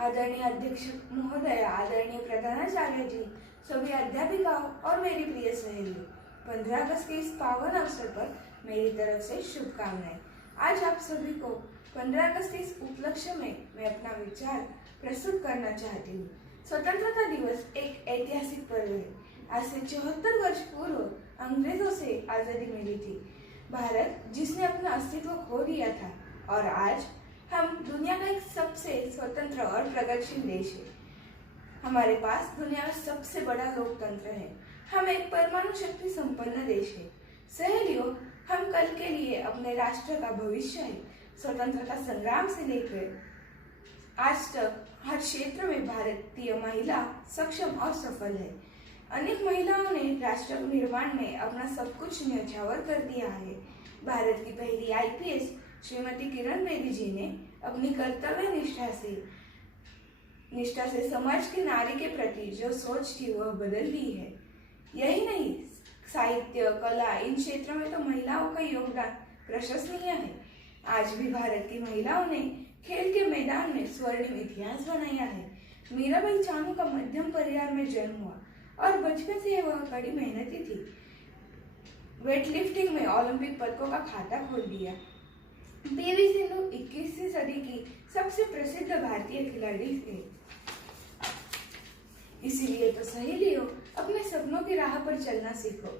आदरणीय अध्यक्ष महोदय, आदरणीय प्रधानाचार्य जी, सभी अध्यापिकाओं और मेरी प्रिय सहेलियों, 15 अगस्त के इस पावन अवसर पर मेरी तरफ से शुभकामनाएं। आज आप सभी को 15 अगस्त के इस उपलक्ष्य में मैं अपना विचार प्रस्तुत करना चाहती हूँ। स्वतंत्रता दिवस एक ऐतिहासिक पर्व है। आज से 74 वर्ष पूर्व अंग्रेजों से आजादी मिली थी। भारत जिसने अपना अस्तित्व खो दिया था, और आज हम दुनिया का एक सबसे स्वतंत्र और प्रगतिशील देश है। हमारे पास दुनिया का सबसे बड़ा लोकतंत्र है। हम एक परमाणु शक्ति संपन्न देश है। सहेलियों, हम कल के लिए अपने राष्ट्र का भविष्य है। स्वतंत्रता संग्राम से लेकर आज तक हर क्षेत्र में भारतीय महिला सक्षम और सफल है। अनेक महिलाओं ने राष्ट्र निर्माण में अपना सब कुछ न्यौछावर कर दिया है। भारत की पहली आईपीएस श्रीमती किरण बेदी जी ने अपनी कर्तव्य निष्ठा से समाज की नारी के प्रति जो सोच थी वह बदल दी है। यही नहीं, साहित्य, कला, इन क्षेत्रों में तो महिलाओं का योगदान प्रशंसनीय है। आज भी भारत की महिलाओं ने खेल के मैदान में स्वर्णिम इतिहास बनाया है। मीराबाई चानू का मध्यम परिवार में जन्म हुआ और बचपन से वह कड़ी मेहनती थी। वेटलिफ्टिंग में ओलंपिक पदकों का खाता खोल दिया। पीवी सिंधु 21वीं सदी की सबसे प्रसिद्ध भारतीय खिलाड़ी थे। इसीलिए तो सहेलियों, अपने सपनों की राह पर चलना सीखो।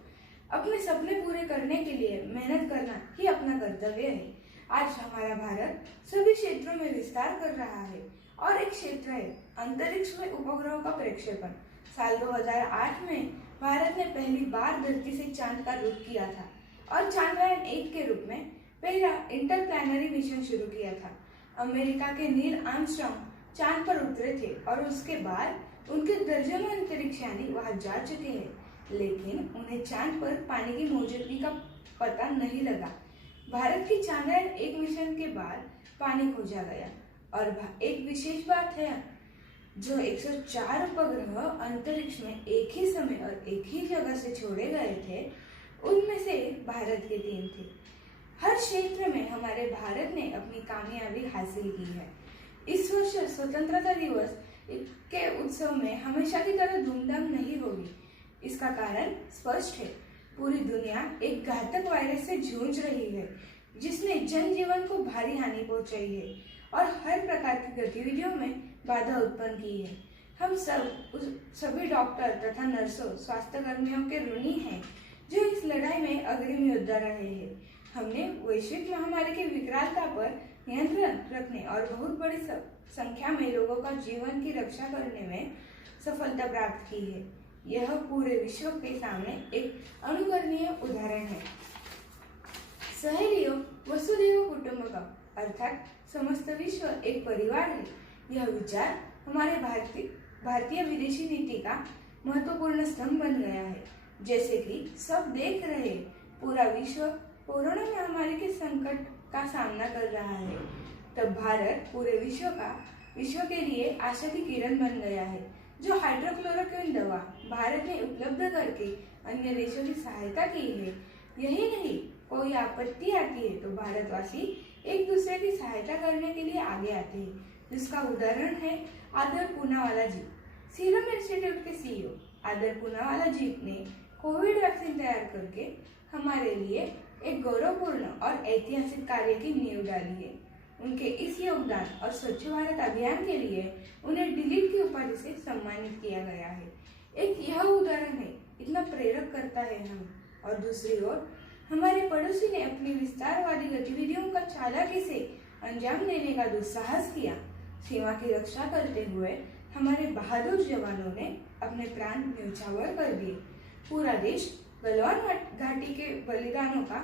अपने सपने पूरे करने के लिए मेहनत करना ही अपना कर्तव्य है। आज हमारा भारत सभी क्षेत्रों में विस्तार कर रहा है और एक क्षेत्र है अंतरिक्ष में उपग्रहों का प्रक्षेपण। साल 2008 में भारत ने पहली बार धरती से चांद का रुख किया था और चांद्रयान 1 के रूप में पहला इंटरप्लैनरी मिशन शुरू किया था। अमेरिका के नील आर्मस्ट्रांग चांद पर उतरे थे और उसके बाद उनके दर्जनों अंतरिक्षयानी वहां जा चुके हैं, लेकिन उन्हें चांद पर पानी की मौजूदगी का पता नहीं लगा। भारत की चांद्रयान 1 मिशन के बाद पानी खोजा गया। और एक विशेष बात है, जो 104 उपग्रह अंतरिक्ष में एक ही समय और एक ही जगह से छोड़े गए थे, उनमें से भारत के 3 थे। हर क्षेत्र में हमारे भारत ने अपनी कामयाबी हासिल की है। इस वर्ष स्वतंत्रता दिवस के उत्सव में हमेशा की तरह धूमधाम नहीं होगी। इसका कारण स्पष्ट है। पूरी दुनिया एक घातक वायरस से जूझ रही है, जिसने जनजीवन को भारी हानि पहुंचाई है और हर प्रकार की गतिविधियों में बाधा उत्पन्न की है। हम सभी डॉक्टर तथा नर्सों, स्वास्थ्य कर्मियों के ऋणी हैं, जो इस लड़ाई में अग्रिम योद्धा रहे हैं। हमने वैश्विक महामारी की विकरालता पर नियंत्रण रखने और बहुत बड़ी संख्या में लोगों का जीवन की रक्षा करने में सफलता प्राप्त की है। यह पूरे विश्व के सामने एक अनुकरणीय उदाहरण है। सहेलियों, वसुधैव कुटुंबकम अर्थात समस्त विश्व एक परिवार है। यह विचार हमारे भारतीय विदेशी नीति का महत्वपूर्ण स्तंभ बन गया है। जैसे कि सब देख रहे, पूरा विश्व कोरोना महामारी के संकट का सामना कर रहा है, तब भारत पूरे विश्व के लिए आशा की किरण बन गया है। जो हाइड्रोक्लोरोक्विन दवा भारत ने उपलब्ध करके अन्य देशों की सहायता की है। यही नहीं, कोई आपत्ति आती है तो भारतवासी एक दूसरे की सहायता करने के लिए आगे आते हैं, जिसका उदाहरण है आदर पूनावाला जी। सीरम इंस्टीट्यूट के सीईओ आदर पूनावाला जी ने कोविड वैक्सीन तैयार करके हमारे लिए एक गौरवपूर्ण और ऐतिहासिक कार्य की नींव डाली है। उनके इस योगदान और स्वच्छ भारत अभियान के लिए उन्हें दिलीप की उपाधि से सम्मानित किया गया है। एक यह उदाहरण है, इतना प्रेरक करता है हम। और दूसरी ओर हमारे पड़ोसी ने अपनी विस्तारवादी गतिविधियों का चालाकी से अंजाम देने का दुस्साहस किया। सीमा की रक्षा करते हुए हमारे बहादुर जवानों ने अपने प्राण न्यौछावर कर दिए। पूरा देश गलवान घाटी के बलिदानों का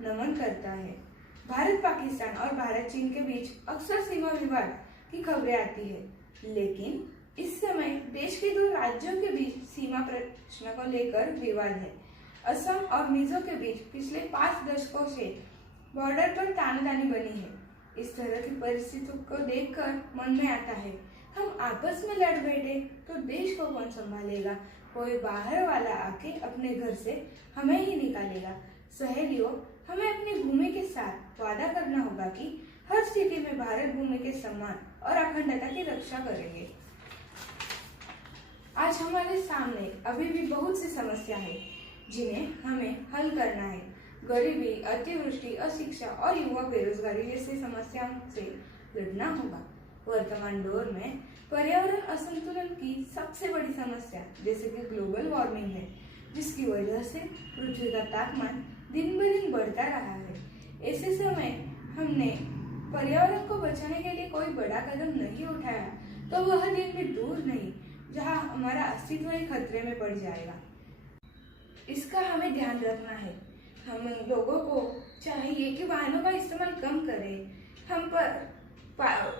नमन करता है। भारत पाकिस्तान और भारत चीन के बीच अक्सर सीमा विवाद की खबरें आती है, लेकिन इस समय देश के 2 राज्यों के बीच सीमा प्रश्न को लेकर विवाद है। असम और मिजो के बीच पिछले 5 दशकों से बॉर्डर पर तानातानी बनी है। इस तरह की परिस्थितियों को देखकर मन में आता है, हम आपस में लड़ बैठे तो देश को कौन संभालेगा? कोई बाहर वाला आके अपने घर से हमें ही निकालेगा। सहेलियों, हमें अपनी भूमि के साथ वादा करना होगा कि हर स्थिति में भारत भूमि के सम्मान और अखंडता की रक्षा करेंगे। आज हमारे सामने अभी भी बहुत सी समस्या है जिन्हें हमें हल करना है। गरीबी, अतिवृष्टि, अशिक्षा और युवा बेरोजगारी जैसी समस्याओं से लड़ना होगा। वर्तमान दौर में पर्यावरण असंतुलन की सबसे बड़ी समस्या जैसे कि ग्लोबल वार्मिंग है, जिसकी वजह से पृथ्वी का तापमान दिन ब दिन बढ़ता रहा है। ऐसे समय हमने पर्यावरण को बचाने के लिए कोई बड़ा कदम नहीं उठाया तो वह दिन भी दूर नहीं जहां हमारा अस्तित्व ही खतरे में पड़ जाएगा। इसका हमें ध्यान रखना है। हम लोगों को चाहिए कि वाहनों का इस्तेमाल कम करें,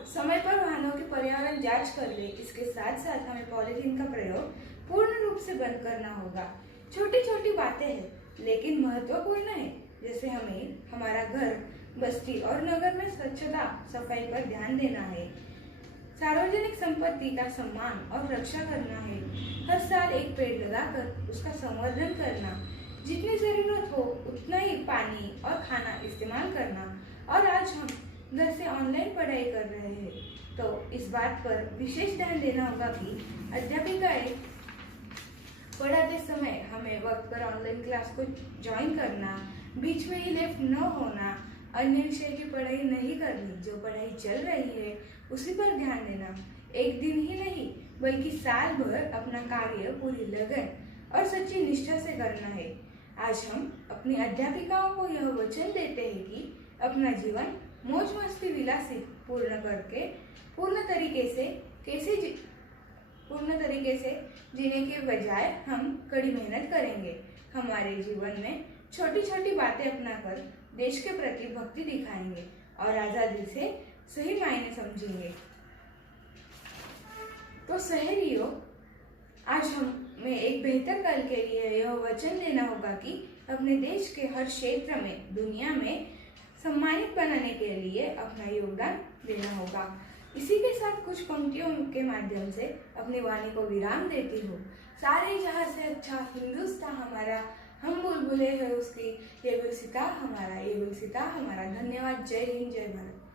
समय पर वाहनों की पर्यावरण जांच कर ले। इसके साथ साथ हमें पॉलीथीन का प्रयोग पूर्ण रूप से बंद करना होगा। छोटी छोटी बातें हैं लेकिन महत्वपूर्ण है, जैसे हमें हमारा घर, बस्ती और नगर में स्वच्छता सफाई पर ध्यान देना है। सार्वजनिक संपत्ति का सम्मान और रक्षा करना है। हर साल एक पेड़ लगाकर उसका संवर्धन करना। जितनी जरूरत हो उतना ही पानी और खाना इस्तेमाल करना। और आज हम घर से ऑनलाइन पढ़ाई कर रहे हैं तो इस बात पर विशेष ध्यान देना होगा कि अध्यापिकाएं पढ़ाते समय हमें वक्त पर ऑनलाइन क्लास को ज्वाइन करना, बीच में ही लेफ्ट न होना, अन्य विषय की पढ़ाई नहीं करनी। जो पढ़ाई चल रही है उसी पर ध्यान देना। एक दिन ही नहीं बल्कि साल भर अपना कार्य पूरी लगन और सच्ची निष्ठा से करना है। आज हम अपनी अध्यापिकाओं को यह वचन देते हैं कि अपना जीवन मौज मस्ती विलासी पूर्ण तरीके से जीने के बजाय हम कड़ी मेहनत करेंगे। हमारे जीवन में छोटी छोटी बातें अपनाकर देश के प्रति भक्ति दिखाएंगे और आजादी से सही मायने समझेंगे। तो शहरियों, आज हमें एक बेहतर कल के लिए यह वचन लेना होगा कि अपने देश के हर क्षेत्र में, दुनिया में सम्मानित बनाने के लिए अपना योगदान देना होगा। इसी के साथ कुछ पंक्तियों के माध्यम से अपनी वाणी को विराम देती हूँ। सारे जहां से अच्छा हिंदुस्तान हमारा, हम बुलबुलें हैं उसकी, ये गुलसिता हमारा, ये गुलसिता हमारा। धन्यवाद। जय हिंद, जय भारत।